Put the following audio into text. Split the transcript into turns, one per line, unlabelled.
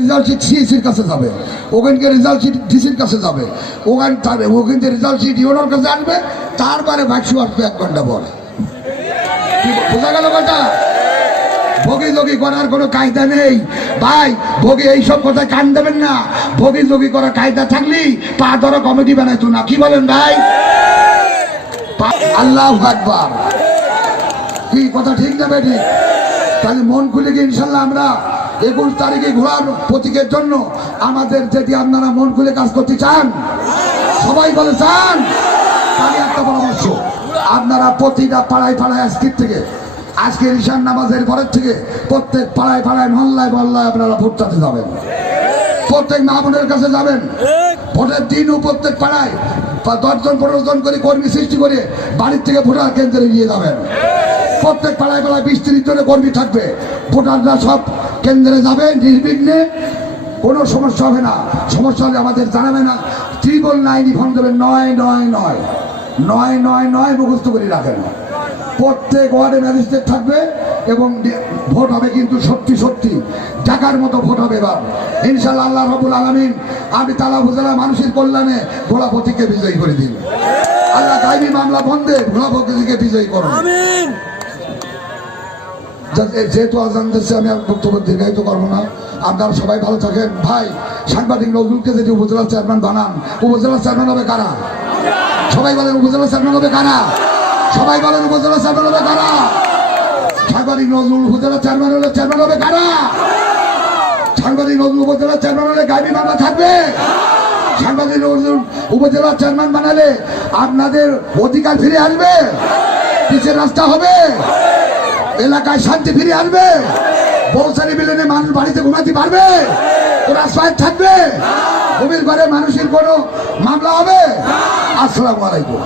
Result sheet সিএসির কাছে যাবে। ওখানকে result sheet ডিসির কাছে যাবে। ওখান তার- ওখান থেকে রেজাল্ট শিট ইউনোর কাছে আসবে তারপরে ভাইসু আসবে এক ঘণ্টা পর। বোঝা গেল কথা ভোগী যোগী করার কোনো কায়দা নেই। ভাই, ভোগী এইসব কথায় কান দেবেন না। ভোগী যোগী করার কায়দা থাকলেই পা ধরো, কমিটি বানাইতো না। কি বলেন ভাই? আল্লাহ আকবার। কি, কথা ঠিক না ঠিক? তাহলে মন খুলে গিয়ে ইনশাল্লাহ আমরা একুশ তারিখে ঘোরার প্রতীকের জন্য আমাদের যদি আপনারা মন খুলে কাজ করতে চান, সবাই বলে চান তাহলে একটা পরামর্শ। আপনারা প্রতিটা পাড়ায় পাড়ায় আজকের থেকে আজকে ঈশান নামাজের পরের থেকে প্রত্যেক পাড়ায় পাড়ায়, মহল্লায় মহল্লায় আপনারা ভোটটাতে যাবেন। প্রত্যেক মাহমুদের কাছে যাবেন। ভোটের দিনও প্রত্যেক পাড়ায় দশজন পনেরো জন করে কর্মী সৃষ্টি করে বাড়ির থেকে ভোটার কেন্দ্রে নিয়ে যাবেন। প্রত্যেক পাড়ায় পাড়ায় বিশ তিরিশ জনের কর্মী থাকবে। ভোটাররা সব কেন্দ্রে যাবে নির্বিঘ্নে, কোনো সমস্যা হবে না। সমস্যা হলে আমাদের জানাবে না। ত্রিপল নাইনই ফোন দেবেন, নয় নয় নয়। নয় নয় নয় মুখস্থ করে রাখেন। প্রত্যেক ওয়ার্ডে ম্যাজিস্ট্রেট থাকবে এবং ভোট হবে কিন্তু সত্যি সত্যি। টাকার মতো ভোট হবে এবার। ইনশাল্লাহ আল্লাহ রবুল আলমিন আমি তালা উপজেলা মানুষের কল্যাণে ভোলাপতিকে বিজয়ী করে দিন। আল্লাহ গাইবি মামলা বন্ধে ভোলাপতিকে বিজয়ী করুন। যেহেতু আজান দিচ্ছে, আমি আর বক্তব্য দীর্ঘায়িত করব না। আপনারা সবাই ভালো থাকেন। ভাই, সাংবাদিক নজরুলকে যদি উপজেলা চেয়ারম্যান বানান, উপজেলা চেয়ারম্যান হবে কারা? সবাই বলেন উপজেলা চেয়ারম্যান হবে কারা? সবাই বলেন উপজেলা চেয়ারম্যান হবে কারা? সাংবাদিক নজরুল উপজেলা চেয়ারম্যান হলে চেয়ারম্যান হবে কারা? সাংবাদিক নজরুল উপজেলা চেয়ারম্যান হলে গাড়ি মামলা থাকবে? সাংবাদিক নজরুল উপজেলা চেয়ারম্যান বানালে আপনাদের অধিকার ফিরে আসবে? পিছের রাস্তা হবে? এলাকায় শান্তি ফিরে আসবে বৌসারি বিলেনে মানুষ বাড়িতে ঘুমাতে পারবে কোন আশ্রয় থাকবে কবির ঘরে মানুষের কোনো মামলা হবে আসসালাম আলাইকুম